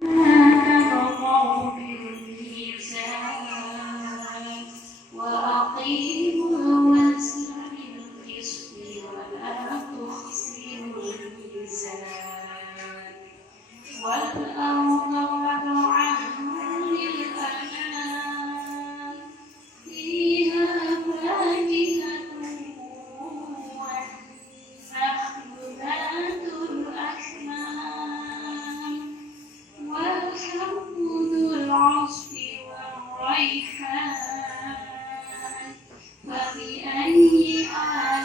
تطغوا في الميزان وأقيموا الوزن بالقسط ولا تخسروا الميزان والأرض وضعها للأنام فيها فاكهة والنخل ذات الأكمام والحب ذو العصف والريحان فبأي آلاء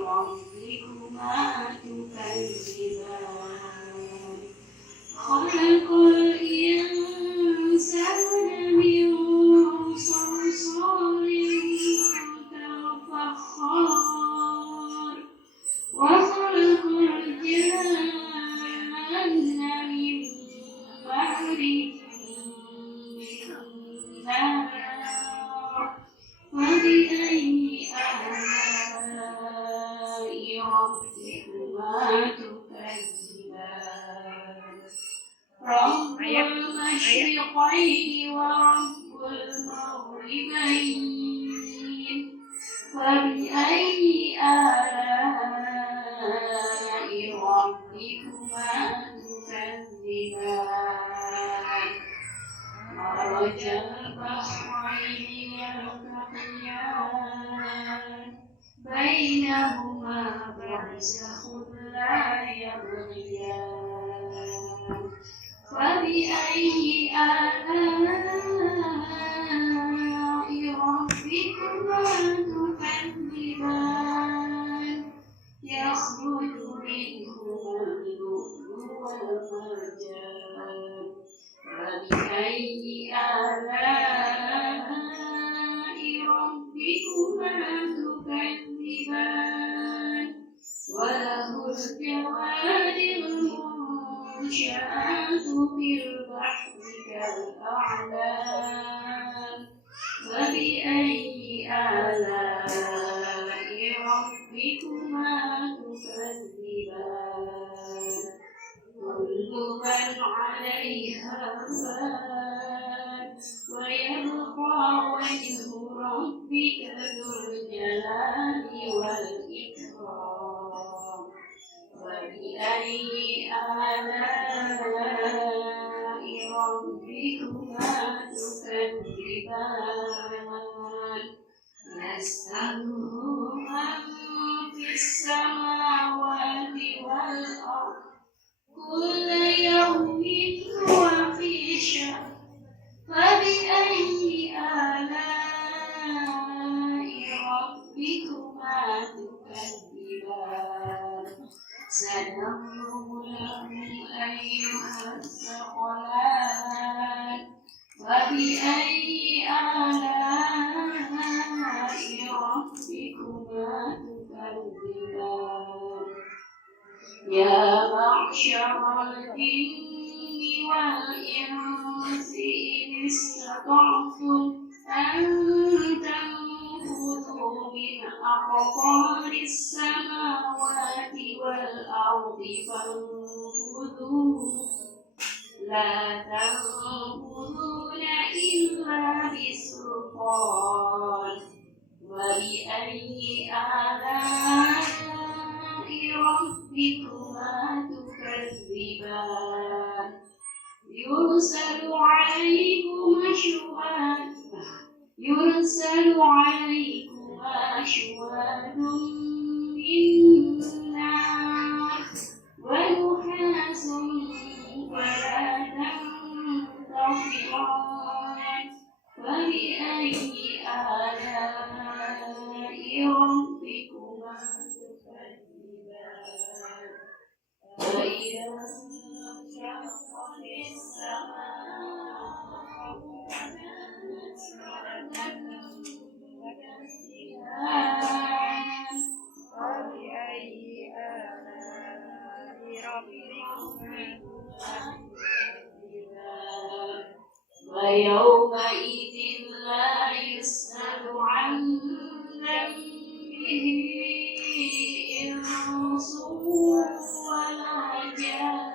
ربكما تكذبان خلق الإنسان من صلصال كالفخار وخلق الجن من مارج من نار فبأي آلاء ربكما تكذبان رب المشرقين ورب المغربين فبأي آلاء ربكما تكذبان مرج البحرين يلتقيان بينهما برزخ لا يبغيان فبأي آلاء ربكما تكذبان يخرج منهما اللؤلؤ والمرجان فبأي آلاء ربكما تكذبان وله الجوار المنشآت في البحر كالأعلام فبأي آلاء ربكما تكذبان كل من عليها فان ويبقى وجه ربك ذو الجلال والإكرام فبأي آلاء ربكما تكذبان يسأله من في السماوات والأرض كل يوم هو في شأن فبأي آلاء ربكما تكذبان سنفرغ لكم أيها الثقلان فبأي آلاء ربكما تكذبان يا معشر الجن والإنس إن استطعتم أن تنفذوا من أقطار السماوات والأرض فانفذوا لا تنفذون إلا بسلطان وبأي آلاء ربكما تكذبان يرسل عليكما شواظ من نار ونحاس ولا تنتصران فبأي آلاء ربكما تكذبان وإذا انشقت السماء فكانت وردة كالدهان فبأي آلاء ربكما تكذبان ويومئذ لا يسأل عن ذنبه إنس ولا جان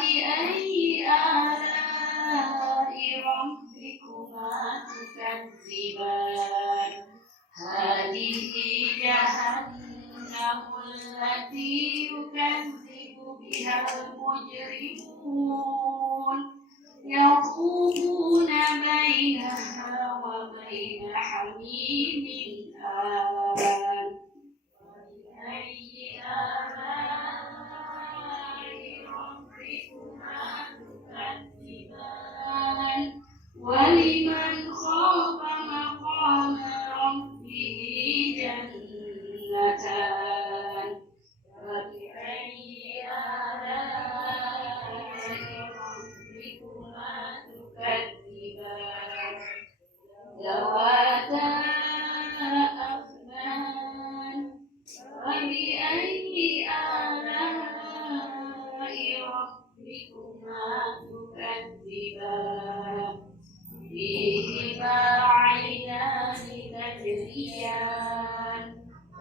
فبأي آلاء ربكما تكذبان هذه جهنم التي يكذب بها المجرمون يطوفون بينها وبين حميم آن فبأي آلاء ربكما تكذبان ولمن خاف مقام ربه جنتان فبأي آلاء ربكما تكذبان ذواتا أفنان فبأي آلاء ربكما تكذبان فيهما عينان تجريان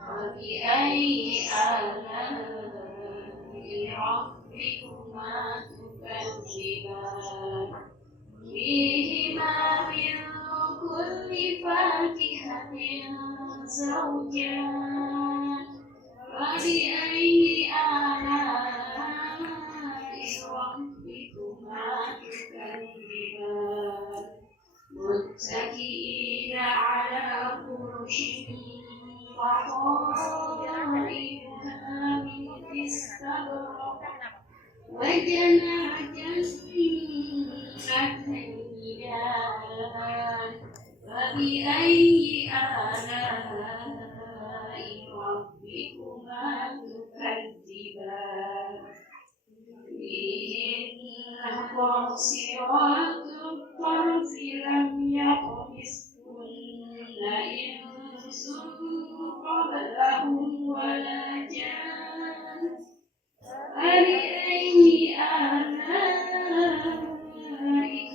فبأي آلاء ربكما تكذبان فيهما من كل فاكهة زوجان فبأي آلاء ربكما تكذبان متكئين على فرش وطائرها من استبرق وجنى جنتين دان فبأي آلاء ربكما تكذبان فيهن قاصرات الطرف لم يطمثهن إنس قبلهم ولا جان فبأي آلاء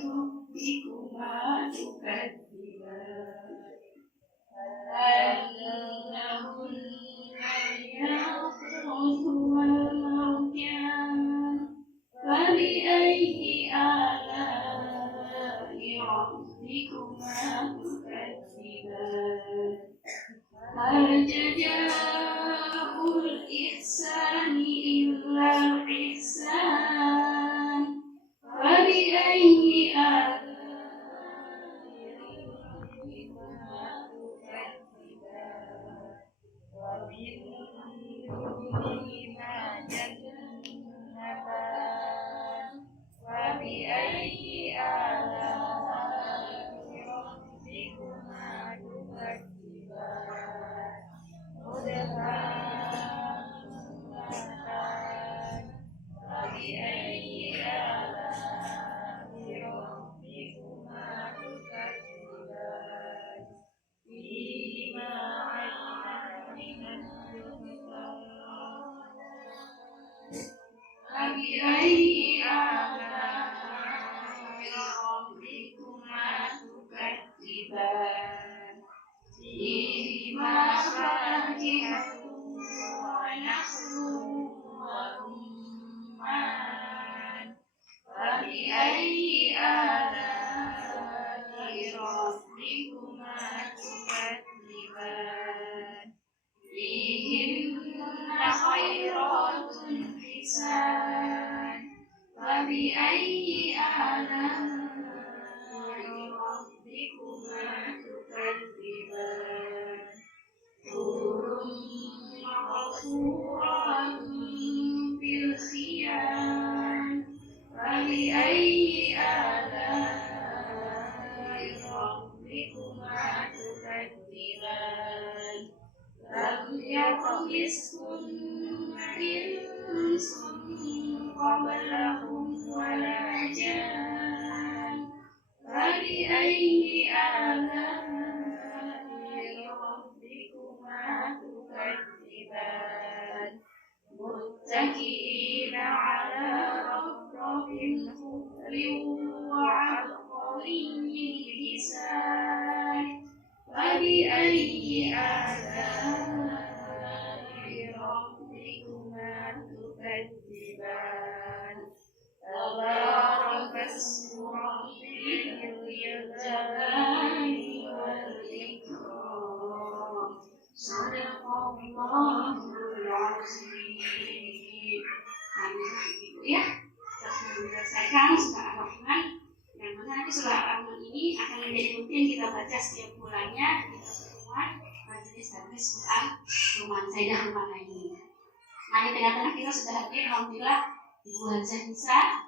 ربكما تكذبان كأنهن الياقوت والمرجان فبأي آلاء ربكما تكذبان هل جزاء الإحسان إلا الإحسان فبأي آلاء ربكما تكذبان ومن دونهما جنتان فبأي آلاء ربكما تكذبان مدهامتان فبأي آلاء ربكما تكذبان فيهما عينان فبأي آلاء ربكما تكذبان فيهما فاكهة ونخل ورمان فبأي آلاء ربكما تكذبان فيهن خيرات حسان فبأي آلاء ربكما تكذبان حور مقصورات في الخيام فبأي آلاء ربكما تكذبان لم يطمثهن إنس قبلهم ولا جان فبأي آلاء ربكما تكذبان متكئين على رفرف خضر وعبقري حسان فبأي آلاء ربكما تكذبان اسم ربك الجلال والإكرام صدق الله العظيم. Kami begitu ya, terus menyelesaikan surah Ar-Rahman, yang mana nanti surah Ar-Rahman ini akan menjadi rutin kita baca setiap bulannya di pertemuan majelis hadis Quran Rumah Sayyidah Rumana ini. Nah, di tengah-tengah kita sudah hadir, alhamdulillah, Ibu Hajah Nisa.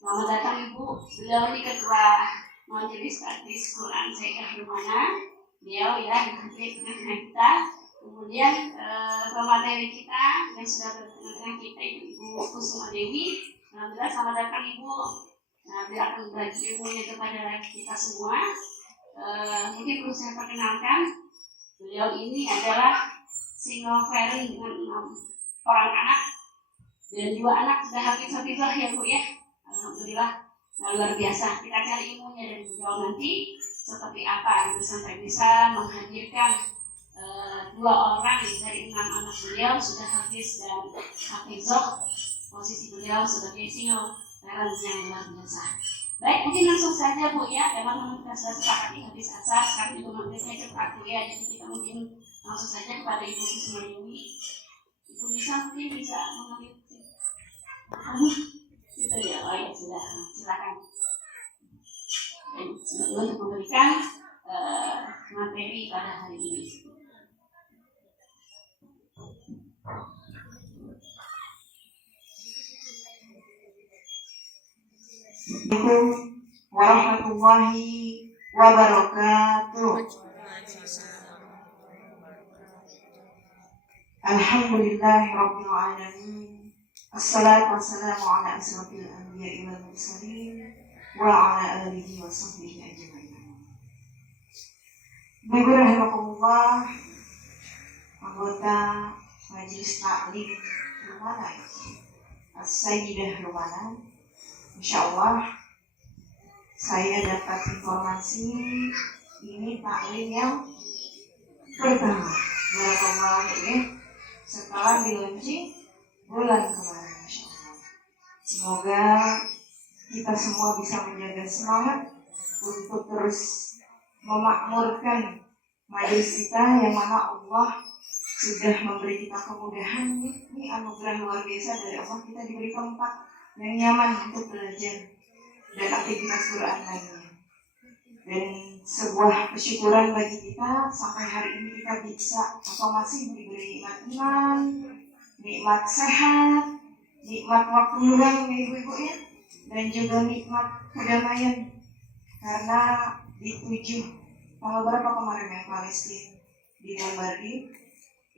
Selamat datang Ibu. Beliau ini ketua majelis hadis Quran Sayyidah Rumana. Beliau ya hadir dengan kita. Kemudian pemateri kita yang sudah bertemu kita Ibu Kusuma Dewi. Alhamdulillah, selamat datang Ibu. Nah, beliau akan berbagi ilmunya kepada kita semua. Mungkin perlu saya perkenalkan, beliau ini adalah single parent dengan 6 orang anak dan 2 anak sudah hafizah ya Bu ya. Alhamdulillah, luar biasa. Kita cari ilmunya dari beliau nanti seperti apa gitu, sampai bisa menghadirkan 2 orang dari 6 anak beliau sudah hafiz dan hafizah. Posisi beliau sebagai single parent yang luar biasa. Baik, mungkin langsung saja Bu ya. Memang kita sudah sepakati habis asar, sekarang juga maghribnya cepat ya. Jadi kita mungkin langsung saja kepada Ibu Kusuma Dewi. Ibu Nisa mungkin bisa mengambil itu ya. Oh ya, sudah, silakan. Untuk memberikan materi pada hari ini. Assalamualaikum warahmatullahi wabarakatuh. Alhamdulillahirabbil alamin. Assalatu wassalamu ala asyrafil anbiya'i wal mursalin wa ala alihi wa sahbihi ajma'in. Bapak rahimakumullah, anggota Majelis Taklim Rumana As-Sayyidah Rumana. Insyaallah saya dapat informasi ini taklim yang pertama setelah dilaunching bulan kemarin. Insyaallah semoga kita semua bisa menjaga semangat untuk terus memakmurkan majelis kita yang mana Allah sudah memberi kita kemudahan. Ini anugerah luar biasa dari Allah, kita diberi tempat yang nyaman untuk belajar dan aktivitas Quran lainnya. Dan sebuah kesyukuran bagi kita sampai hari ini kita bisa atau masih diberi nikmat iman, nikmat sehat, nikmat waktu luang ibu-ibu ya, dan juga nikmat kedamaian. Karena di 7 tanggal berapa kemarin yang Palestina di Bombardir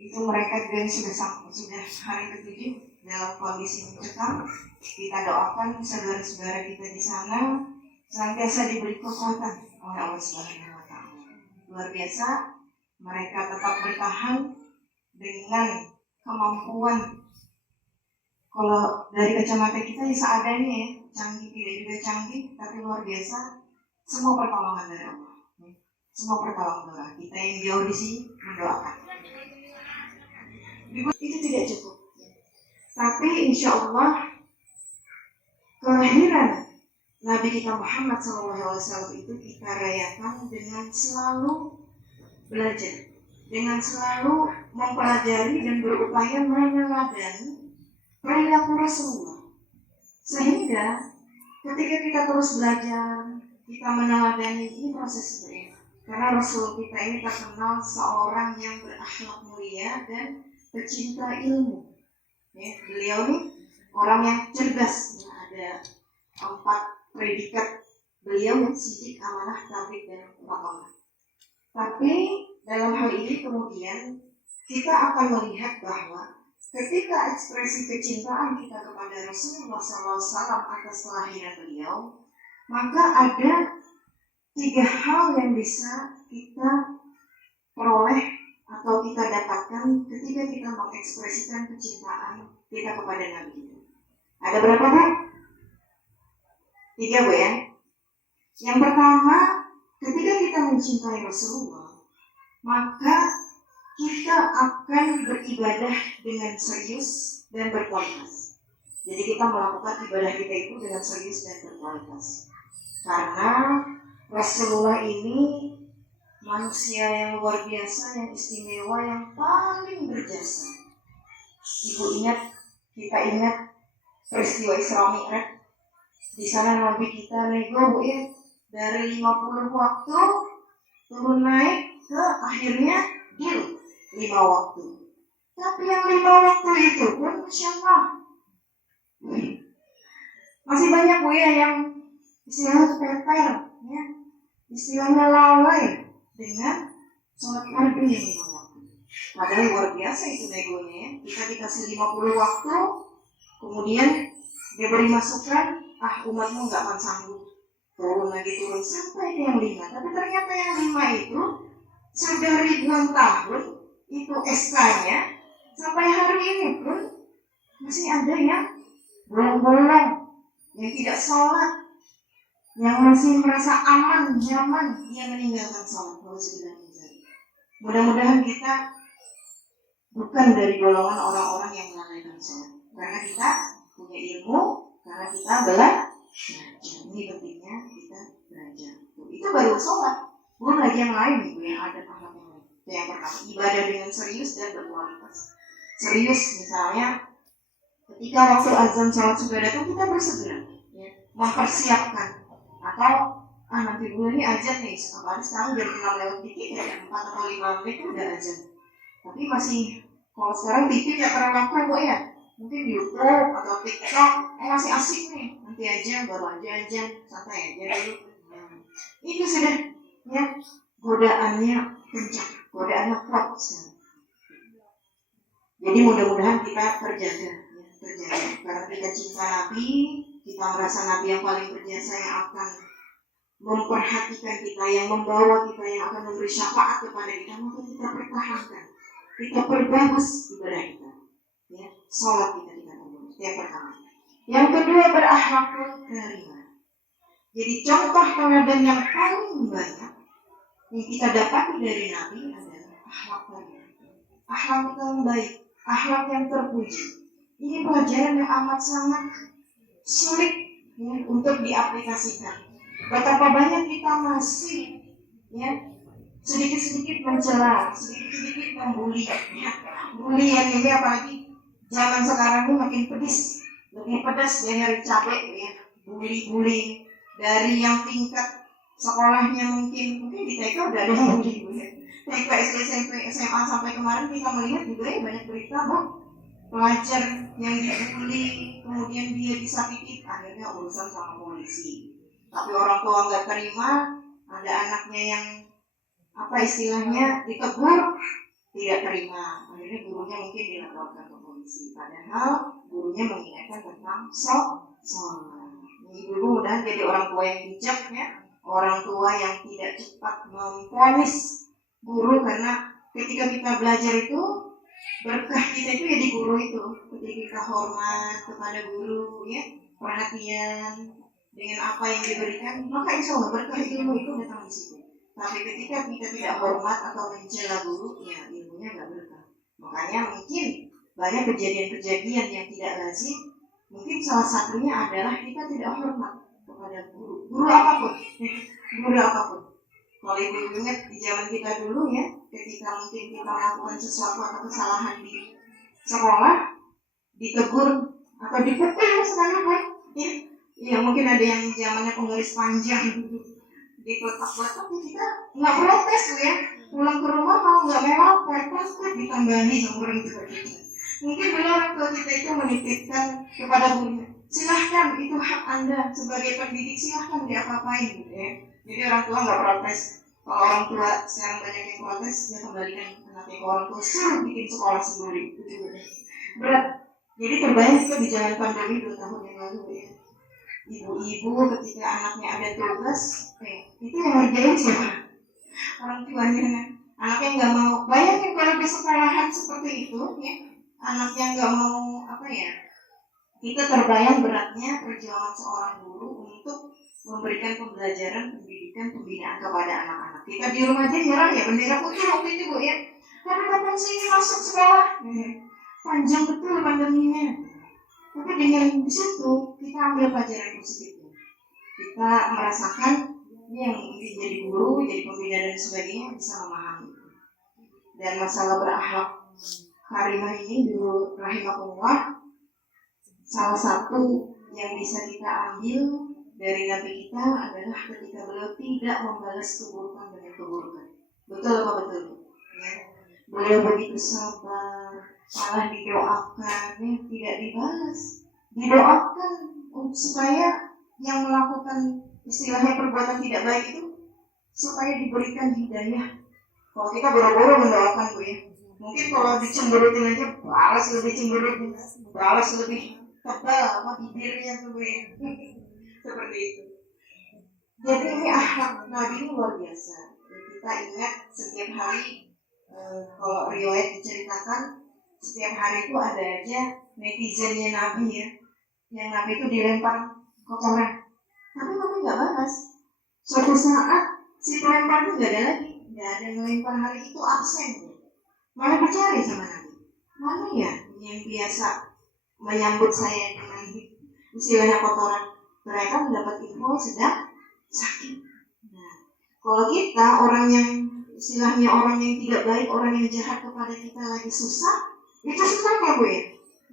itu mereka juga sudah hari ke-7 dalam kondisi mencekam. Kita doakan saudara-saudara kita di sana senantiasa diberi kekuatan oleh Allah Subhanahu wa Ta'ala. Luar biasa, mereka tetap bertahan dengan kemampuan. Kalau dari kacamata kita ya seadanya ya, canggih tidak juga canggih, tapi luar biasa. Semua pertolongan dari Allah. Semua pertolongan doa. Kita yang jauh di sini mendoakan. Itu tidak cukup. Tapi insya Allah kelahiran Nabi kita Muhammad SAW itu kita rayakan dengan selalu belajar, dengan selalu mempelajari dan berupaya meneladani perilaku Rasulullah. Sehingga ketika kita terus belajar, kita meneladani ini proses sebenarnya. Karena Rasul kita ini terkenal seorang yang berakhlak mulia dan pecinta ilmu. Ya, beliau nih orang yang cerdas. Ada 4 predikat beliau yang sidik, amanah, tabligh, dan istiqomah. Tapi dalam hal ini kemudian kita akan melihat bahwa ketika ekspresi kecintaan kita kepada Rasulullah SAW atas kelahiran beliau, maka ada 3 hal yang bisa kita peroleh atau kita dapatkan ketika kita mengekspresikan kecintaan kita kepada Nabi itu. Ada berapa Bu? 3 Bu ya. Yang pertama, ketika kita mencintai Rasulullah, maka kita akan beribadah dengan serius dan berkualitas. Jadi kita melakukan ibadah kita itu dengan serius dan berkualitas. Karena Rasulullah ini manusia yang luar biasa, yang istimewa, yang paling berjasa. Ibu ingat, kita ingat peristiwa Isra Mi'raj. Di sana Nabi kita nego, Bu, ya, dari 50 waktu turun naik ke akhirnya di 5 waktu. Tapi yang 5 waktu itu pun Masya Allah, masih banyak, Bu, ya, yang istilahnya teter, ya, istilahnya lalai dengan sholat fardu yang 5 waktu. Padahal luar biasa itu negonya, ya. Kita dikasih 50 waktu, kemudian dia beri masukan, umatmu gak akan sanggup, turun sampai ke yang 5. Tapi ternyata yang 5 itu sudah ribuan tahun, itu SK-nya, sampai hari ini pun masih ada yang bolong-bolong, yang tidak sholat, yang masih merasa aman, nyaman, dia meninggalkan sholat. Mudah-mudahan kita bukan dari golongan orang-orang yang melalaikan sholat, karena kita punya ilmu, karena kita belajar. Ini pentingnya kita belajar. Itu baru sholat, belum lagi yang lain itu yang ada akhlak yang lain. Itu yang pertama, ibadah dengan serius dan berkualitas. Serius, misalnya ketika waktu azan sholat sudah datang, kita bersegera, ya, mempersiapkan. Atau nanti dulu ini azan nih, apalagi sekarang jam 6 lewat dikit, ya, 4 atau 5 menit itu udah azan. Tapi masih, kalau sekarang TV gak terlalu lama, Bu, ya, mungkin di YouTube atau TikTok masih asik nih, nanti aja baru aja santai aja dulu. Itu sudah, ya, godaannya kencang, godaannya kuat. Jadi mudah-mudahan kita terjaga, ya, karena kita cinta Nabi, kita merasa Nabi yang paling berjasa, yang akan memperhatikan kita, yang membawa kita, yang akan memberi syafaat kepada kita, maka kita pertahankan, kita perbagus ibadah kita, ya, sholat kita perbagus. Yang pertama. Yang kedua, berakhlakul karimah. Jadi contoh teladan yang paling banyak yang kita dapati dari Nabi adalah akhlak karimah, akhlak yang baik, akhlak yang terpuji. Ini pelajaran yang amat sangat sulit, ya, untuk diaplikasikan. Betapa banyak kita masih, ya, sedikit-sedikit mencela, sedikit-sedikit membuli, ya. Bulian ini apalagi zaman sekarang ini makin pedas, lebih pedas dari capek, ya. Bully dari yang tingkat sekolahnya mungkin di TK udah ada yang bully, ya. TK, SD, SMP, SMA sampai kemarin kita melihat juga, ya, banyak berita, Bu, pelajar yang dibully, kemudian dia disakiti, akhirnya urusan sama polisi. Tapi orang tua nggak terima, ada anaknya yang istilahnya ditegur, tidak terima, akhirnya gurunya mungkin dilaporkan ke polisi. Padahal gurunya mengingatkan tentang sholat. Ibu mudah jadi orang tua yang bijak, ya, orang tua yang tidak cepat memvonis guru, karena ketika kita belajar itu berkah kita itu ya di guru itu. Ketika kita hormat kepada guru, ya, perhatian dengan apa yang diberikan, maka insya Allah berkah ilmu itu datang di situ. Tapi ketika kita tidak hormat atau mencela guru, ya ilmunya nggak berkah. Makanya mungkin banyak kejadian-kejadian yang tidak lazim. Mungkin salah satunya adalah kita tidak hormat kepada guru apapun, guru apapun. Kalau ibu ingat di zaman kita dulu, ya, ketika mungkin kita melakukan sesuatu atau kesalahan di sekolah, ditegur atau dipukul sekalipun, ya. Ya mungkin ada yang zamannya penggaris panjang, dikotak-kotak, kita nggak protes, ya. Pulang ke rumah mau nggak mau protes, ditambahi nomor itu. Mungkin dulu orang tua kita itu menitipkan kepada gurunya, silahkan, itu hak Anda sebagai pendidik, silahkan diapa-apain, gitu, ya. Jadi orang tua nggak protes. Kalau orang tua sekarang banyak yang protes, dia kembalikan anaknya ke orang tua, suruh bikin sekolah sendiri, itu berat. Jadi terbayang kita di jalan pandemi 2 tahun yang lalu, ya. Ibu-ibu ketika anaknya ada tugas, itu yang ngerjain siapa? Orang tuanya. Anaknya nggak mau. Bayangin kalau di sekolahan seperti itu, ya, anaknya nggak mau, kita terbayang beratnya perjuangan seorang guru untuk memberikan pembelajaran, pendidikan, pembinaan kepada anak-anak. Kita di rumah aja nyerah, ya, bendera putih waktu itu, Bu, ya. Karena kapan sih ini masuk sekolah? Panjang betul pandeminya. Tapi dengan di situ kita ambil pelajaran positifnya. Kita merasakan ini yang mungkin jadi guru, jadi pembina dan sebagainya bisa memahami. Dan masalah berakhlak karimah ini dulu rahimahullah, salah satu yang bisa kita ambil dari Nabi kita adalah ketika beliau tidak membalas keburukan dengan keburukan. Betul apa betul? Ya. Beliau begitu sabar, malah didoakan, ya, tidak dibalas. Didoakan supaya yang melakukan istilahnya perbuatan tidak baik itu supaya diberikan hidayah. Kalau kita boro-boro mendoakan Bu ya, mungkin kalau dicemberutin aja balas lebih cemberut, balas lebih tebal apa bibirnya tuh Bu ya. Seperti itu. Jadi ini akhlak Nabi ini luar biasa. Kita ingat setiap hari kalau riwayat diceritakan setiap hari itu ada aja netizennya Nabi ya, yang Nabi itu dilempar kotoran, tapi Nabi nggak balas. Suatu saat si pelempar itu nggak ada lagi, nggak ada yang melempar hari itu, absen. Malah dicari sama Nabi, mana ya yang biasa menyambut saya dengan istilahnya kotoran. Mereka mendapat info sedang sakit. Nah, kalau kita orang yang istilahnya orang yang tidak baik, orang yang jahat kepada kita lagi susah, itu susah nggak Bu ya?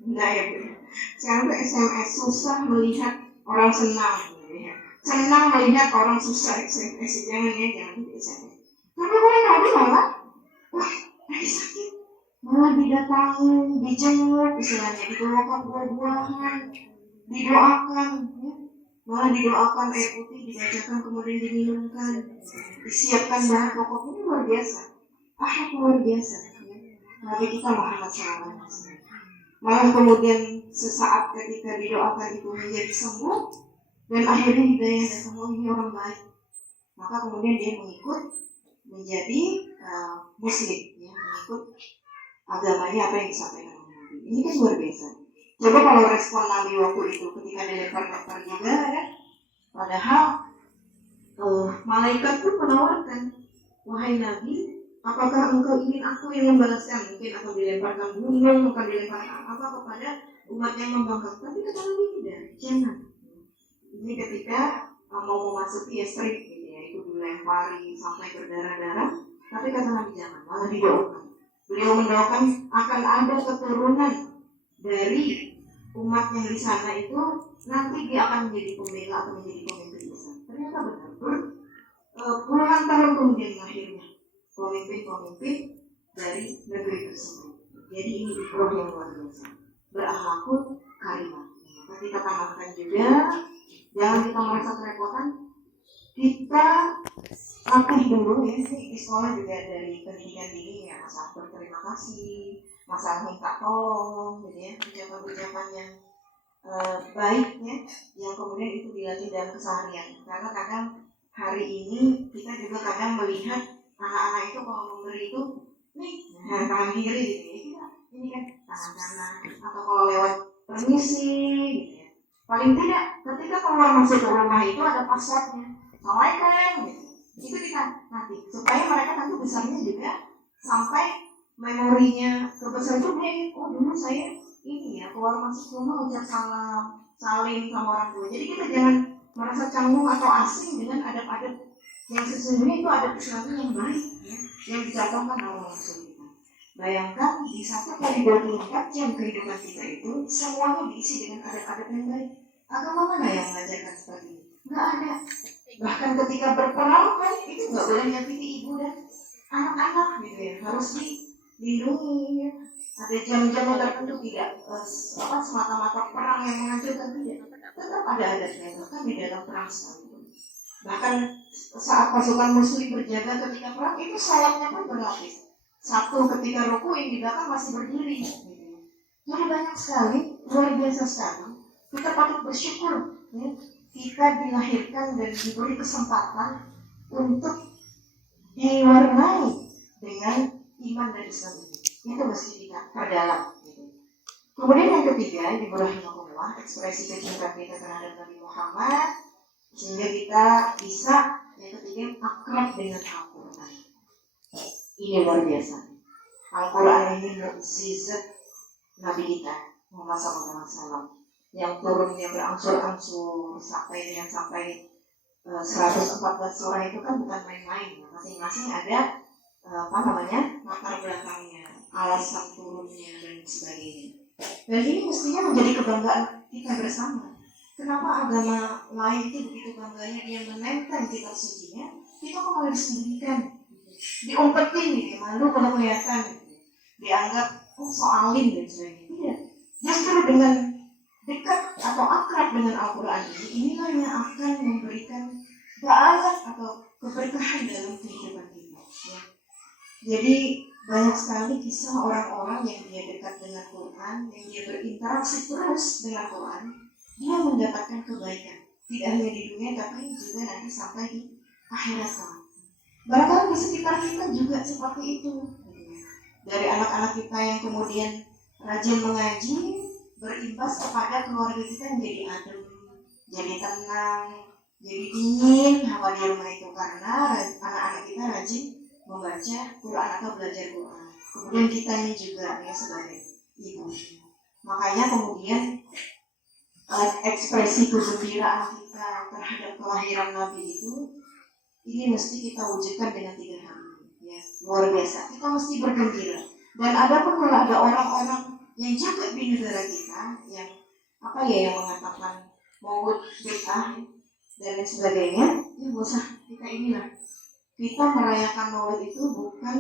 Enggak ya Bu ya. Sekarang tuh SMS susah melihat orang senang, gitu ya. Senang melihat orang susah SMS. Jangan di SMS. Tapi orang Nabi malah, wah lagi sakit, malah didatangi, dijenguk, istilahnya dibawakan buah-buahan, didoakan, ya. Malah didoakan air putih, dibacakan kemudian diminumkan, disiapkan bahan pokok. Ini luar biasa, luar biasa. Ya. Nabi kita Muhammad SAW. Malah kemudian sesaat ketika didoakan itu menjadi sembuh dan akhirnya hidayah dan semua ini orang baik. Maka kemudian dia mengikut menjadi muslim, ya, mengikut agamanya apa yang disampaikan oleh Nabi. Ini kan luar biasa. Coba kalau respon Nabi waktu itu ketika dilempar-lempar juga ya, padahal malaikat pun menawarkan, wahai Nabi, apakah engkau ingin aku yang membalaskan? Mungkin akan dilemparkan gunung, akan dilemparkan apa kepada umat yang membangkang. Tapi kata Nabi tidak, jangan. Ini ketika mau memasuki Yastrib, gitu ya, itu dilempari sampai berdarah-darah. Tapi kata Nabi jangan, malah didoakan. Beliau mendoakan akan ada keturunan dari umat yang di sana itu nanti dia akan menjadi pembela atau menjadi pemimpin besar. Ternyata benar. Puluhan tahun kemudian lahirnya pemimpin-pemimpin dari negeri tersebut. Jadi ini ikrah yang luar biasa. Berakhlakul karimah. Maka kita tambahkan juga, jangan kita merasa kerepotan. Kita latih dulu ya, di sekolah juga dari pendidikan tinggi ya, masalah berterima kasih, masalah minta tolong, gitu ya, ucapan-ucapan yang baiknya, yang kemudian itu dilatih dalam keseharian. Karena kadang hari ini kita juga kadang melihat anak-anak itu kalau memberi itu, nih, tangan kiri gitu ya, ini kan tangan kanan, atau kalau lewat permisi, gitu ya. Paling tidak, ketika keluar masuk ke rumah itu ada passwordnya. Assalamualaikum gitu. Itu kita nanti supaya mereka tentu besarnya juga sampai memorinya kebesar itu dia, oh dulu saya ini ya keluar masuk rumah ucap salam, salim sama orang tua. Jadi kita jangan merasa canggung atau asing dengan adab-adab yang sesungguhnya itu adab Islam yang baik ya, yang dicontohkan oleh Rasul kita. Bayangkan di 1x24 jam kehidupan kita itu semuanya diisi dengan adab-adab yang baik. Agama mana yang mengajarkan seperti ini? Nggak ada. Bahkan ketika berperang kan itu nggak boleh nyakiti ibu dan anak-anak gitu ya, harus dilindungi ya. Ada jam-jam tertentu tidak semata-mata perang yang menghancurkan, tidak, tetap ada adatnya bahkan di dalam perang sekalipun. Bahkan saat pasukan muslim berjaga ketika perang itu salatnya pun berlapis. Satu ketika ruku yang di belakang masih berdiri gitu. Jadi banyak sekali, luar biasa sekali. Kita patut bersyukur ya. Kita dilahirkan dan diberi kesempatan untuk diwarnai dengan iman dan Islam ini. Itu mesti kita perdalam. Kemudian yang ketiga, di rahimahullah, ekspresi kecintaan kita terhadap Nabi Muhammad, sehingga kita bisa yang ketiga akrab dengan Al-Quran. Ini luar biasa. Al-Quran ini mukjizat Nabi kita Muhammad SAW. yang turunnya berangsur-angsur sampai 114 surah itu kan bukan main-main. Masing-masing ada latar belakangnya, alasan turunnya dan sebagainya. Dan ini mestinya menjadi kebanggaan kita bersama. Kenapa agama lain itu begitu bangganya dia menenteng kitab sucinya, kita kok malah disembunyikan, diumpetin gitu, malu kalau kelihatan, dianggap soalin dan sebagainya. Tidak. Justru dengan dekat atau akrab dengan Al-Quran inilah yang akan memberikan baat atau keberkahan dalam kehidupan kita. Ya. Jadi banyak sekali kisah orang-orang yang dia dekat dengan Quran, yang dia berinteraksi terus dengan Quran, dia mendapatkan kebaikan. Tidak hanya di dunia, tapi juga nanti sampai di akhirat kelak. Barangkali di sekitar kita juga seperti itu. Dari anak-anak kita yang kemudian rajin mengaji, berimbas kepada keluarga kita yang jadi adem, jadi tenang, jadi dingin hawa di rumah itu karena anak-anak kita rajin membaca Quran atau belajar Quran. Kemudian kita ini juga ya sebagai ibu. Makanya kemudian ekspresi kegembiraan kita terhadap kelahiran Nabi itu ini mesti kita wujudkan dengan 3 hal. Ya, luar biasa. Kita mesti bergembira. Dan ada pun kalau ada orang-orang yang juga di negara kita yang yang mengatakan maulid bid'ah dan lain sebagainya, ya gak usah kita inilah. Kita merayakan maulid itu bukan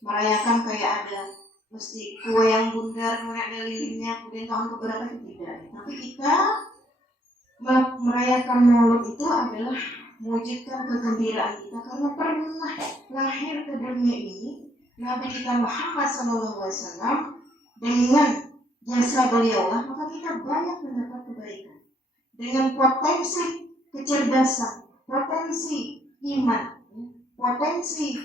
merayakan kayak ada mesti kue yang bundar, kemudian ada lilinnya, kemudian tahun keberapa itu tidak. Tapi kita merayakan maulid itu adalah mewujudkan kegembiraan kita karena pernah lahir ke dunia ini Nabi kita Muhammad SAW dengan jasa beliau lah, maka kita banyak mendapat kebaikan dengan potensi kecerdasan, potensi iman, potensi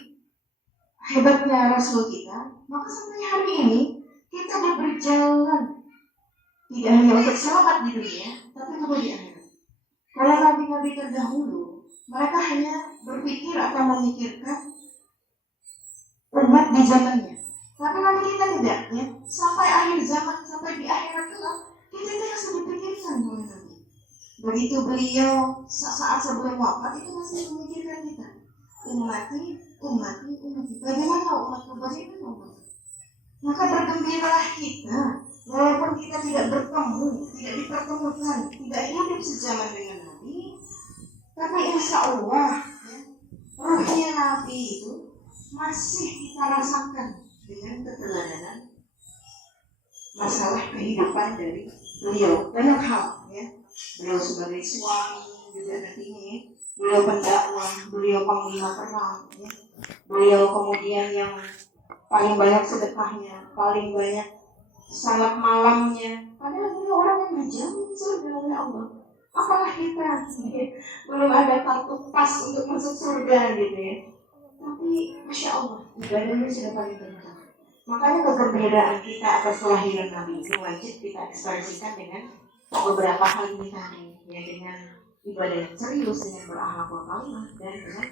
hebatnya Rasul kita. Maka sampai hari ini kita berjalan tidak hanya untuk selamat di dunia, tapi juga di akhirat. Kalau nabi-nabi terdahulu, mereka hanya berpikir atau memikirkan umat di zamannya. Tapi nanti kita tidak, ya. Sampai akhir zaman, sampai di akhirat kelak, kita itu masih dipikirkan oleh Nabi. Begitu beliau saat sebelum wafat itu masih memikirkan kita. Ummati. Bagaimana umatku? Bagaimana umatku? Maka bergembiralah kita, walaupun kita tidak bertemu, tidak dipertemukan, tidak hidup sejaman dengan Nabi, tapi insya Allah, ya, ruhnya Nabi itu masih kita rasakan dengan keteladanan masalah kehidupan dari beliau. Banyak hal, ya. Beliau sebagai suami juga nantinya, ya. Beliau pendakwah, beliau panglima perang, ya. Beliau kemudian yang paling banyak sedekahnya, paling banyak salat malamnya. Padahal beliau orang yang menjamin surga oleh Allah. Apalah kita, ya. Belum ada kartu pas untuk masuk surga gitu ya. Tapi Masya Allah, ibadahnya sudah paling benar. Makanya kegembiraan kita atas kelahiran Nabi itu wajib kita ekspresikan dengan beberapa hal ini tadi, ya, dengan ibadah yang serius, dengan berakhlak karimah, dan dengan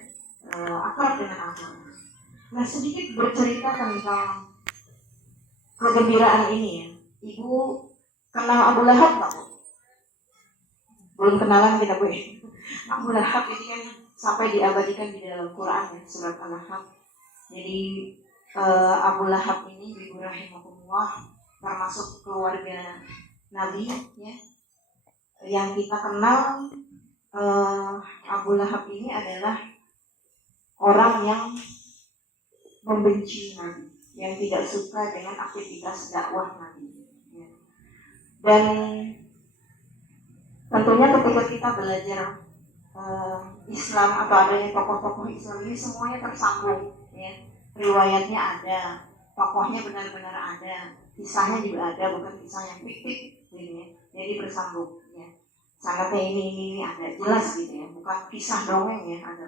akrab dengan Al-Quran. Nah, sedikit bercerita tentang kegembiraan ini ya. Ibu kenal Abu Lahab nggak? Belum kenalan kita Bu. Abu Lahab ini kan sampai diabadikan di dalam Quran ya, surat Al-Lahab. Jadi Abu Lahab ini Ibu rahimahullah termasuk keluarga Nabi ya. Yang kita kenal Abu Lahab ini adalah orang yang membenci Nabi, yang tidak suka dengan aktivitas dakwah Nabi ya. Dan tentunya ketika kita belajar Islam atau adanya tokoh-tokoh Islam ini semuanya tersambung ya. Riwayatnya ada, tokohnya benar-benar ada, kisahnya juga ada, bukan kisah yang fiktif gitu ya. Jadi bersambung ya. Sangatnya ini ada jelas gitu ya, bukan kisah dongeng ya, ada.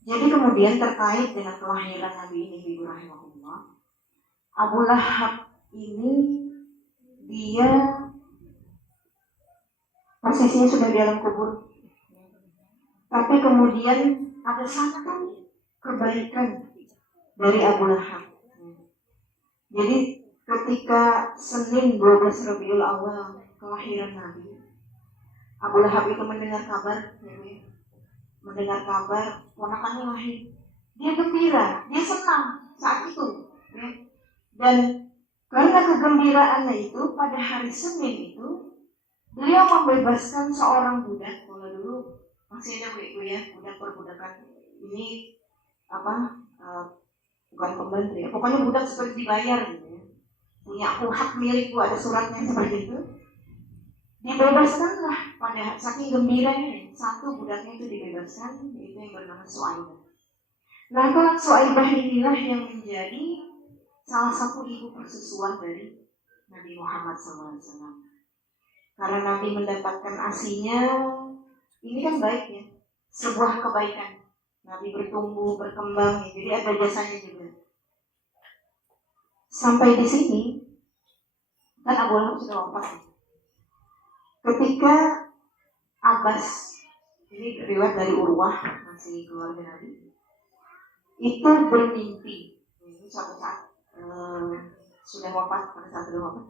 Jadi kemudian terkait dengan kelahiran Nabi ini Ibu rahimahullah, Abu Lahab ini dia posisinya sudah di dalam kubur. Tapi kemudian ada sangat kebaikan dari Abu Lahab. Jadi ketika Senin 12 Rabiul Awal kelahiran Nabi, Abu Lahab itu mendengar kabar, mendengar kabar ponakannya lahir. Dia gembira, dia senang saat itu. Dan karena kegembiraannya itu, pada hari Senin itu, beliau membebaskan seorang budak. Kalau dulu masih ada budak perbudakan ini bukan pembantu ya, pokoknya budak seperti dibayar gitu ya. Punya hak milikku, ada suratnya seperti itu. Dibebaskanlah pada saking gembiranya, satu budaknya itu dibebaskan, yaitu yang bernama Suaibah. Nah, kelak Suaibah inilah yang menjadi salah satu ibu persusuan dari Nabi Muhammad SAW. Karena Nabi mendapatkan asinya, ini kan baik ya, sebuah kebaikan. Nabi bertumbuh, berkembang, ya, jadi ada jasanya juga. Sampai di sini, kan Abu Lahab sudah wafat. Ketika Abbas, ini riwayat dari Urwah, masih keluarga Nabi, itu bermimpi. Ini suatu saat sudah wafat, pada saat sudah wafat,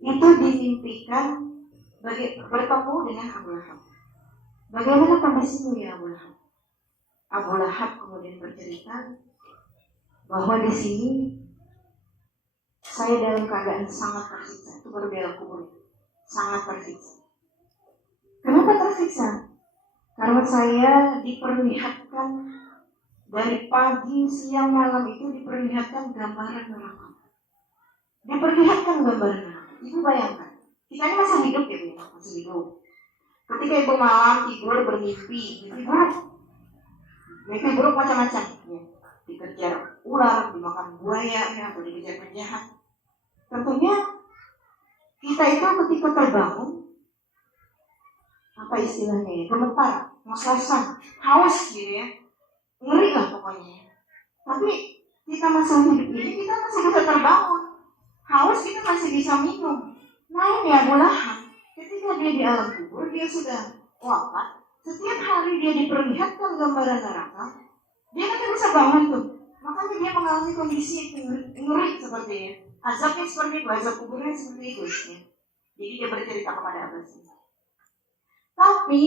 itu dimimpikan bertemu dengan Abu Lahab. Bagaimana kondisimu ya Abu Lahab? Abu Lahab kemudian bercerita bahwa di sini saya dalam keadaan sangat tersiksa. Itu baru dalam kubur, sangat tersiksa. Kenapa tersiksa? Karena saya diperlihatkan dari pagi, siang, malam itu diperlihatkan gambaran neraka. Diperlihatkan gambaran neraka. Ibu bayangkan, kita ini masih hidup ya, masih hidup. Ketika ibu malam tidur bermimpi, mimpi buruk macam-macam, ya. Dikejar ular, dimakan buaya, ya, atau dikejar penjahat. Tentunya kita itu ketika terbangun, apa istilahnya ya, gemetar, ngos-ngosan, haus gitu ya, ngeri lah pokoknya. Tapi kita masih hidup ini, kita masih bisa terbangun, haus kita masih bisa minum. Nah ini Abu Lahab, ketika dia di alam kubur, dia sudah wafat. Setiap hari dia diperlihatkan gambaran neraka, dia kan bisa bangun tuh. Makanya dia mengalami kondisi yang ngeri seperti ya. Azabnya seperti itu, azab kuburnya seperti itu ya. Jadi dia bercerita kepada Abbas. Tapi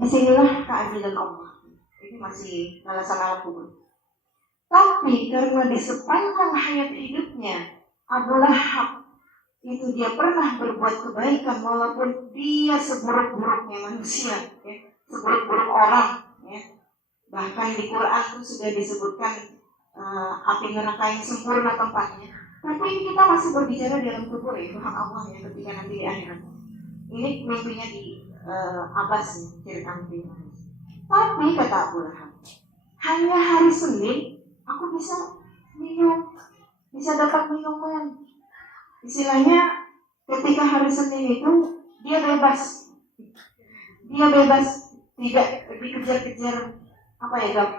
disinilah keadilan Allah. Ini masih balasan alam kubur. Tapi karena di sepanjang hayat hidupnya Abu Lahab itu dia pernah berbuat kebaikan, walaupun dia seburuk-buruknya manusia, ya, seburuk-buruk orang, ya. Bahkan di Quran itu sudah disebutkan api neraka yang sempurna tempatnya. Tapi ini kita masih berbicara dalam kubur ya, itu hak Allah ya, ketika nanti di akhirat. Ini mimpinya di Abbas ya, cerita mimpinya. Tapi kata Abu Lahab, hanya hari Senin aku bisa minum, bisa dapat minuman. Istilahnya ketika hari Senin itu dia bebas, tidak dikejar-kejar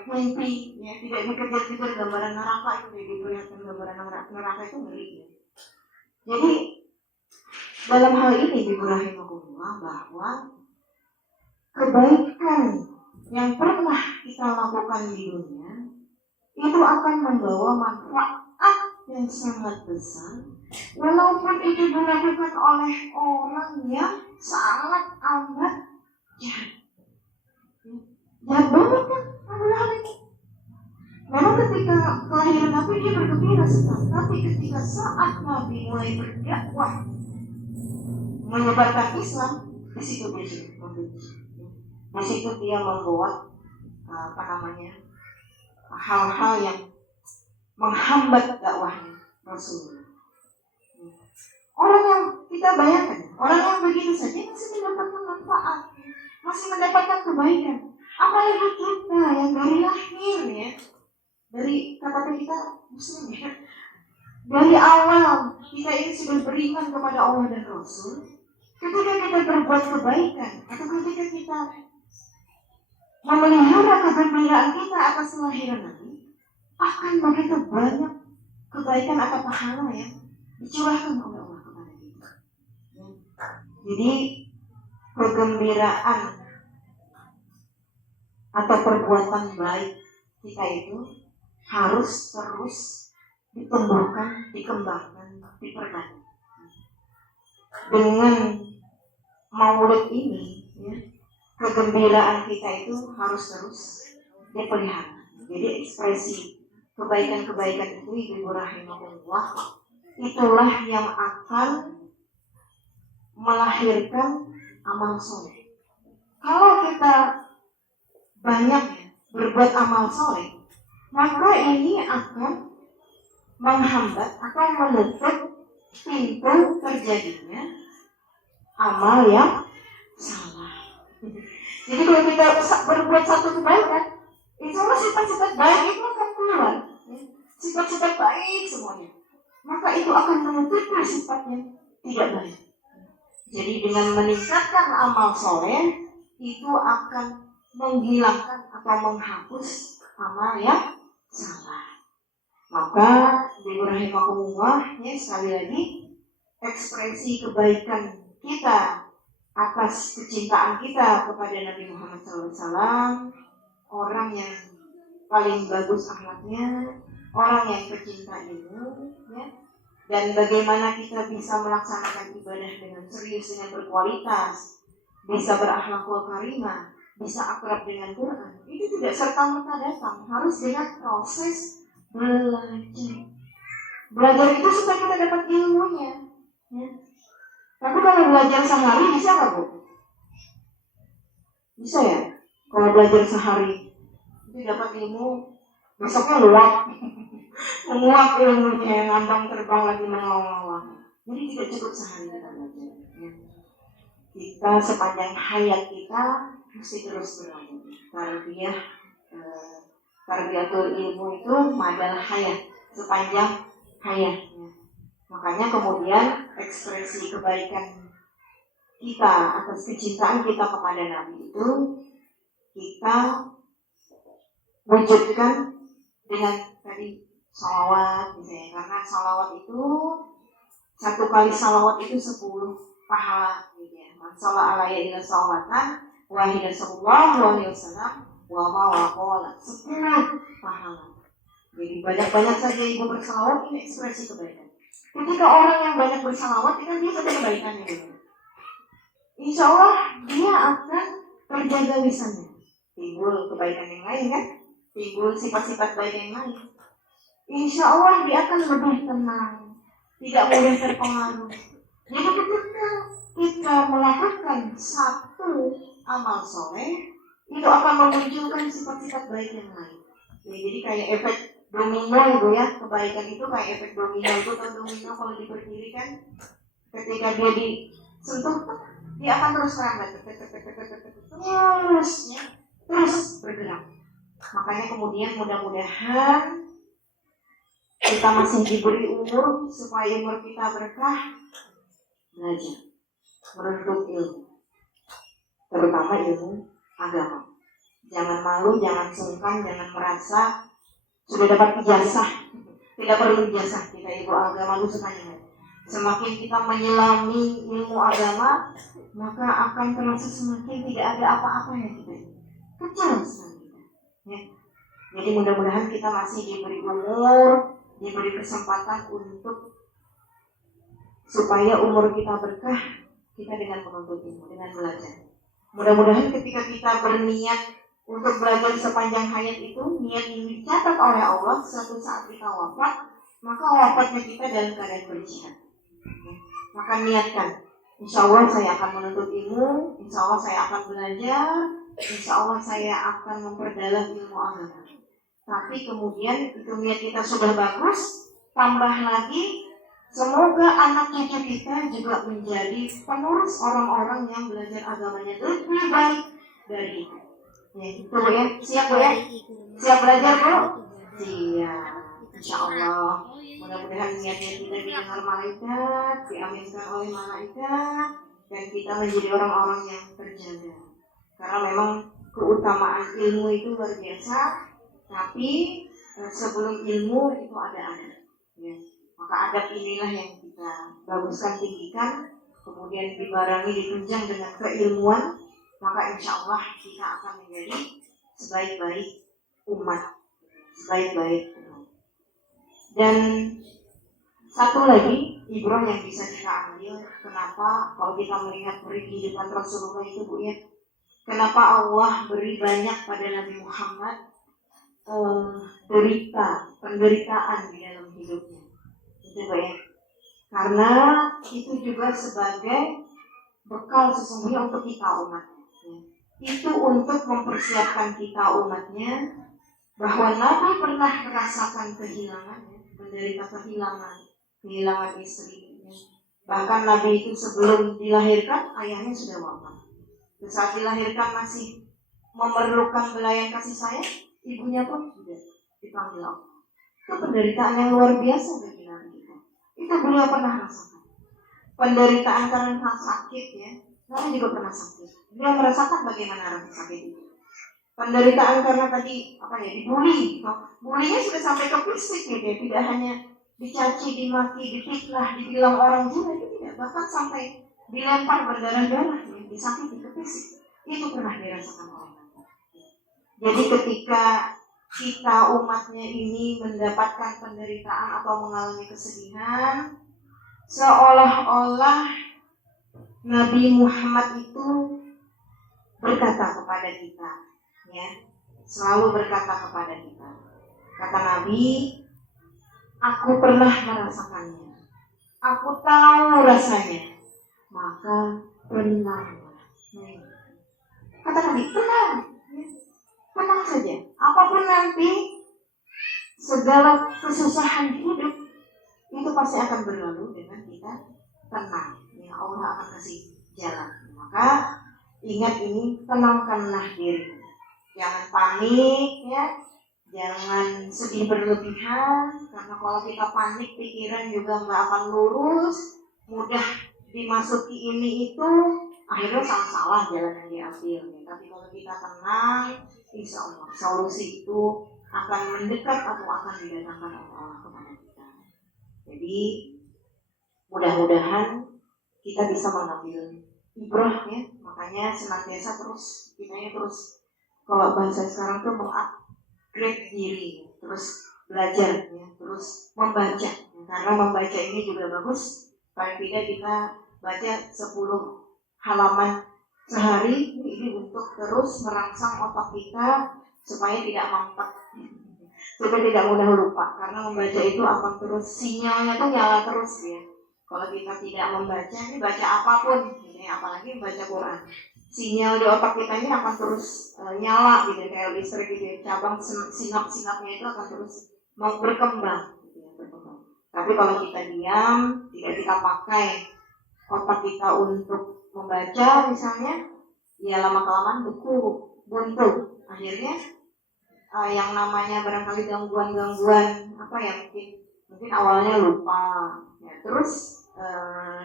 mimpi, ya, tidak dikejar-kejar gambaran neraka itu, diperlihatkan gambaran neraka itu ngeri. Ya. Jadi dalam hal ini Ibu rahimahullah bahwa kebaikan yang pernah kita lakukan di dunia itu akan membawa manfaat yang sangat besar, walaupun itu dilakukan oleh orang yang sangat amat jahat. Jahat banget kan Abu Lahab ini. Memang ketika kelahiran Nabi dia bergembira sekali, tapi ketika saat Nabi mulai berdakwah menyebarkan Islam, di situ dia membenci. Di situ dia membuat hal-hal yang menghambat dakwahnya Rasulullah. Orang yang kita bayangkan, orang yang begitu saja masih mendapatkan manfaat, masih mendapatkan kebaikan. Apalagi kita yang dari lahir ya, dari kata kita Muslim ya, dari awal kita ini sudah beriman kepada Allah dan Rasul. Ketika kita berbuat kebaikan atau ketika kita memelihara kegembiraan kita atas kelahiran Nabi, akan begitu banyak kebaikan atau pahala yang dicurahkan oleh Allah kepada kita. Ya. Jadi kegembiraan atau perbuatan baik kita itu harus terus ditumbuhkan, dikembangkan, diperbanyak. dengan maulid ini, ya, kegembiraan kita itu harus terus dipelihara. Jadi ekspresi kebaikan-kebaikan itu, ibu rahimahullah, itulah yang akan melahirkan amal soleh. Kalau kita banyak berbuat amal soleh, maka ini akan menghambat atau menutup pintu terjadinya amal yang salah. Jadi kalau kita berbuat satu kebaikan, insya Allah sifat-sifat baik itu akan keluar, sifat-sifat baik semuanya. Maka itu akan menutupi sifatnya tidak baik. Jadi dengan meningkatkan amal soleh itu akan menghilangkan atau menghapus amal yang salah. Maka rahimahullah, ya, sekali lagi ekspresi kebaikan kita atas kecintaan kita kepada Nabi Muhammad SAW, orang yang paling bagus akhlaknya, orang yang pecinta ilmu, ya, dan bagaimana kita bisa melaksanakan ibadah dengan serius, dengan berkualitas, bisa berakhlakul karimah, bisa akrab dengan Quran, itu tidak serta-merta datang, harus dengan proses belajar. Belajar itu supaya kita dapat ilmunya, ya. Tapi kalau belajar sehari bisa nggak, Bu? Bisa ya? Kalau belajar sehari itu dapat ilmu, besoknya luap menguap ilmunya, ngambang terbang lagi mengawang-awang. Jadi tidak cukup sehari kita belajar, ya. Kita sepanjang hayat kita mesti terus belajar. Tarbiyatul ilmu itu madal hayat, sepanjang hayatnya. Makanya kemudian ekspresi kebaikan kita atas kecintaan kita kepada Nabi itu kita wujudkan dengan tadi salawat, misalnya. Karena salawat itu, satu kali salawat itu 10 pahala, gitu ya. Man sholli alaiya ila salawatan wahida sallallahu alaihi wasallam wa ma waqala, 10 pahala. Jadi banyak-banyak saja ibu bersalawat, ini ekspresi kebaikan. Ketika orang yang banyak bersalawat, itu kan dia ada kebaikannya, gitu. Insya Allah dia akan terjaga lisannya. Timbul kebaikan yang lain, kan? Timbul sifat-sifat baik yang lain. Insya Allah dia akan lebih tenang, tidak mudah terpengaruh. Jadi ketika kita melakukan satu amal soleh, itu akan memunculkan sifat-sifat baik yang lain. Ya, jadi kayak efek domino itu, ya. Kebaikan itu kayak efek domino itu. Kalau domino kalau diberdiri kan, ketika dia disentuh, dia akan terus merambat, terus bergerak. Makanya kemudian mudah-mudahan kita masih diberi umur supaya umur kita berkah, belajar, menuntut ilmu, terutama ilmu agama. Jangan malu, jangan sungkan, jangan merasa sudah dapat ijazah. Tidak perlu ijazah kita ilmu agama itu sepanjang. Semakin kita menyelami ilmu agama, maka akan terasa semakin tidak ada apa-apanya kita. Kecil sekali kita, ya. Jadi mudah-mudahan kita masih diberi umur, diberi kesempatan untuk supaya umur kita berkah, kita dengan menuntut ilmu, dengan belajar. Mudah-mudahan ketika kita berniat untuk belajar sepanjang hayat itu, niat yang dicatat oleh Allah, suatu saat kita wafat, maka wafatnya kita dalam keadaan berjihad. Maka niatkan, insya Allah saya akan menuntut ilmu, insya Allah saya akan belajar, insya Allah saya akan memperdalam ilmu agama. Tapi kemudian itu niat kita sudah bagus, tambah lagi semoga anak cucu kita juga menjadi penerus orang-orang yang belajar agamanya lebih baik dari itu. Ya, itu ya, siap Bu ya? Siap belajar Bu? Siap, insya Allah. Mudah-mudahan niatnya kita didengar malaikat, diaminkan oleh malaikat, dan kita menjadi orang-orang yang terjaga. Karena memang keutamaan ilmu itu luar biasa, tapi sebelum ilmu itu ada adab. Ya. Maka adab inilah yang kita baguskan, tinggikan, kemudian dibarengi ditunjang dengan keilmuan, maka insya Allah kita akan menjadi sebaik-baik umat, sebaik-baik umat. Dan satu lagi ibrah yang bisa kita ambil. Kenapa kalau kita melihat kehidupan Rasulullah itu, Bu ya, kenapa Allah beri banyak pada Nabi Muhammad penderitaan di dalam hidupnya, itu Bu ya. Karena itu juga sebagai bekal sesungguhnya untuk kita umatnya. Itu untuk mempersiapkan kita umatnya bahwa Nabi pernah merasakan kehilangan, menderita kehilangan istrinya. Bahkan Nabi itu sebelum dilahirkan ayahnya sudah wafat. Saat dilahirkan masih memerlukan belayan kasih sayang, ibunya pun sudah dipanggil Allah. Itu penderitaan yang luar biasa bagi Nabi itu. Itu beliau pernah rasakan. Penderitaan karena sakit ya. Nabi juga pernah sakit. Beliau merasakan bagaimana rasa sakit itu. Penderitaan karena tadi dibully. Bulinya sudah sampai ke fisik gitu ya. Tidak hanya dicaci, dimaki, difitnah, dibilang orang juga, itu tidak. Bahkan sampai dilempar berdarah-darah, disakiti ke fisik. Itu pernah dirasakan oleh Nabi. Jadi ketika kita umatnya ini mendapatkan penderitaan atau mengalami kesedihan, seolah-olah Nabi Muhammad itu berkata kepada kita, ya, selalu berkata kepada kita. Kata Nabi, aku pernah merasakannya, aku tahu rasanya, maka tenanglah. Kata Nabi, tenang saja. Apapun nanti segala kesusahan hidup itu pasti akan berlalu dengan kita tenang. Ya, Allah akan kasih jalan. Maka ingat ini, tenangkanlah diri. Jangan panik ya. Jangan sedih berlebihan, karena kalau kita panik pikiran juga nggak akan lurus, mudah dimasuki ini itu, akhirnya salah jalan yang diambil. Ya. Tapi kalau kita tenang, insya Allah solusi itu akan mendekat atau akan didatangkan oleh Allah kepada kita. Jadi mudah-mudahan kita bisa mengambil ibrah ya. Makanya senantiasa terus kalau bahasa sekarang tuh mengupgrade diri, terus belajar ya, terus membaca. Karena membaca ini juga bagus. Paling tidak kita baca 10 halaman sehari ini untuk terus merangsang otak kita supaya tidak mampet, supaya tidak mudah lupa. Karena membaca itu akan terus, sinyalnya tuh nyala terus ya. Kalau kita tidak membaca, ini baca apapun, ini apalagi membaca Quran, sinyal di otak kita ini akan terus nyala gitu, kayak listrik gitu ya. Cabang sinap-sinapnya itu akan terus berkembang, gitu ya, berkembang. Tapi kalau kita diam, tidak kita pakai otak kita untuk membaca misalnya, ya lama-kelamaan buntu. Akhirnya yang namanya barangkali gangguan-gangguan mungkin awalnya lupa, ya, terus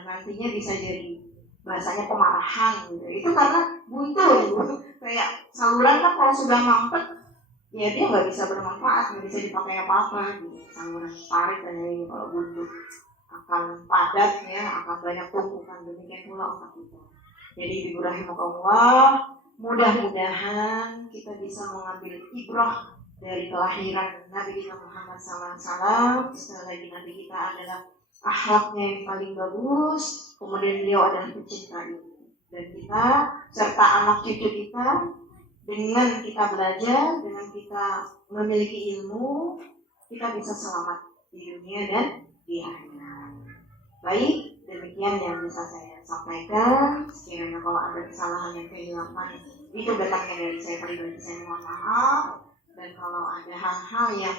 nantinya bisa jadi bahasanya kemarahan gitu. Itu karena buntu gitu. Kayak saluran kan kalau sudah mampet, ya dia nggak bisa bermanfaat, nggak bisa dipakai apa-apa gitu. Saluran tarik aja ini, kalau buntu akan padat ya, akan banyak tumpukan. Demikian pula otak kita. Jadi Ibu rahimahullah, mudah-mudahan kita bisa mengambil ibrah dari kelahiran Nabi kita Muhammad SAW. Sekali lagi, Nabi kita adalah akhlaknya yang paling bagus, kemudian beliau adalah pecinta ilmu, dan kita serta anak cucu kita, dengan kita belajar, dengan kita memiliki ilmu, kita bisa selamat di dunia dan di akhirat. Baik, demikian yang bisa saya sampaikan. Sekiranya kalau ada kesalahan yang kehilangan, itu datangnya dari saya pribadi, saya mohon maaf. Dan kalau ada hal-hal yang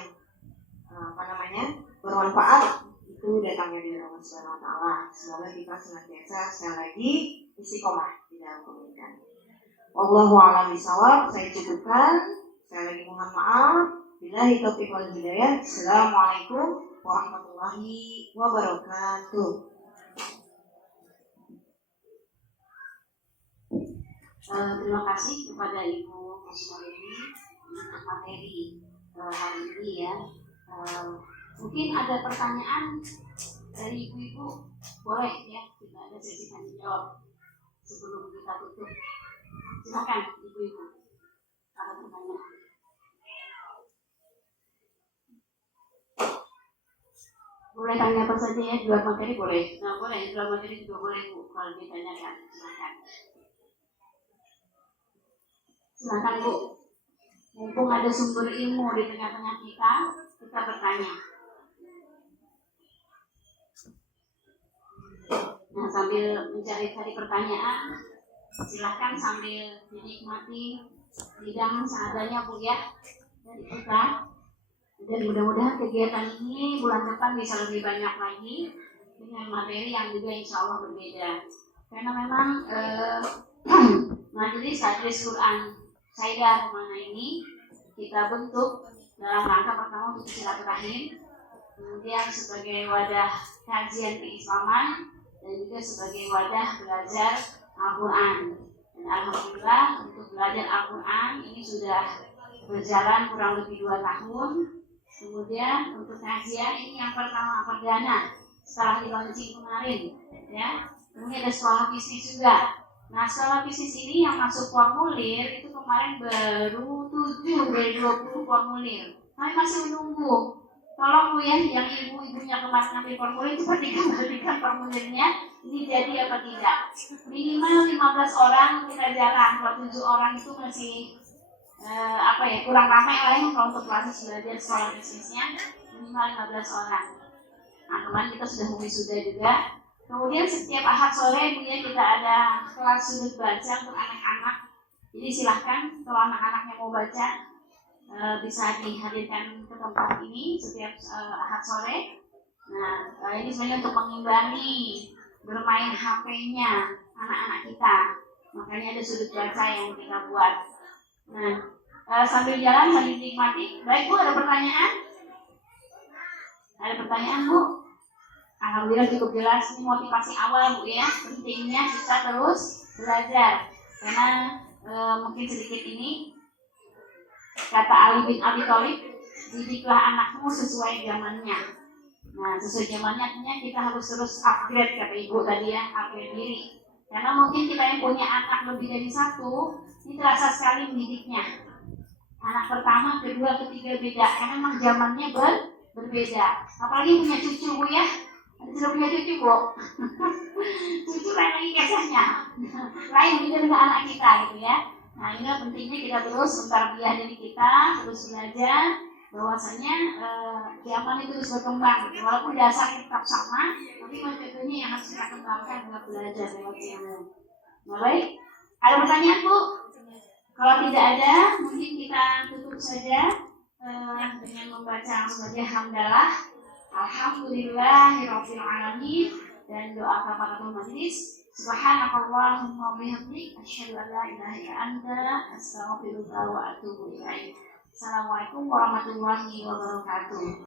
bermanfaat, itu datangnya dari Allah Subhanahu wa Ta'ala. Semoga kita senantiasa sekali lagi istiqomah di dalam komunikasi. Wallahu a'lam bishawab. Saya cukupkan. Sekali lagi mohon maaf. Billahi taufiq wal hidayah. Assalamualaikum warahmatullahi wabarakatuh. Terima kasih kepada Ibu Musmolini untuk materi hari ini ya. Mungkin ada pertanyaan dari ibu-ibu, boleh ya, kita ada sesi tanya jawab sebelum kita tutup. Silakan ibu-ibu, ada pertanyaan. Boleh tanya apa saja ya, dua materi boleh. Nah boleh, dua materi juga boleh Bu, kalau ditanyakan. Silakan. Silakan Bu. Mumpung ada sumber ilmu di tengah-tengah kita bertanya. Nah sambil mencari pertanyaan, silakan sambil dinikmati hidangan seadanya Bu ya dari kita. Dan mudah-mudahan kegiatan ini bulan depan bisa lebih banyak lagi dengan materi yang juga insya Allah berbeda. Karena memang majelis hadis Quran Sayyidah Rumana ini kita bentuk dalam rangka pertama untuk silaturahim, kemudian sebagai wadah kajian keislaman, dan juga sebagai wadah belajar Al-Quran. Dan alhamdulillah untuk belajar Al-Quran ini sudah berjalan kurang lebih 2 tahun. Kemudian untuk kajian ini yang pertama perdana setelah di launching kemarin, ya. Kemudian ada sekolah bisnis juga. Nah sekolah bisnis ini yang masuk formulir itu kemarin baru 7 dari 20 formulir. Kami masih menunggu. Tolong Bu ya, yang ibu-ibunya kemarin ngambil formulir itu dikembalikan formulirnya. Ini jadi apa tidak? Minimal 15 orang kita jalan. Kalau 7 orang itu masih kurang ramai lah ya kalau untuk kelas belajar sekolah bisnisnya, minimal 15 orang. Nah kemarin kita sudah wisuda juga. Kemudian setiap Ahad sore ya kita ada kelas sudut baca untuk anak-anak. Jadi silahkan kalau anak-anaknya mau baca bisa dihadirkan ke tempat ini setiap Ahad sore. Nah ini sebenarnya untuk mengimbangi bermain HP-nya anak-anak kita. Makanya ada sudut baca yang kita buat. Nah, sambil jalan, sambil dinikmati. Baik Bu, ada pertanyaan? Ada pertanyaan Bu? Alhamdulillah cukup jelas. Ini motivasi awal Bu ya. Pentingnya kita terus belajar. Karena mungkin sedikit ini kata Ali bin Abi Thalib, didiklah anakmu sesuai zamannya. Nah, sesuai zamannya artinya kita harus terus upgrade kata Ibu tadi ya, upgrade diri. Karena mungkin kita yang punya anak lebih dari 1, ini terasa sekali mendidiknya. Anak pertama, kedua, ketiga beda. Karena memang zamannya berbeda. Apalagi punya cucu Bu ya. Ada sudah punya cucu Bu. Cucu lain lagi kisahnya. Lain juga dengan anak kita gitu ya. Nah ini pentingnya kita terus mentarbiyah diri kita, terus belajar bahwasanya zaman itu terus berkembang. Walaupun dasarnya tetap sama, tapi metodenya yang harus kita kembangkan adalah belajar lewat ilmu. Baik, ada pertanyaan Bu? Kalau tidak ada, mungkin kita tutup saja dengan membaca saja hamdalah, alhamdulillahirabbil alamin, dan doa kafaratul majlis. Subhanakallahumma wa bihamdik, asyhadu an la ilaha illa anta, astaghfiruka wa atubu ilaik. Assalamualaikum warahmatullahi wabarakatuh.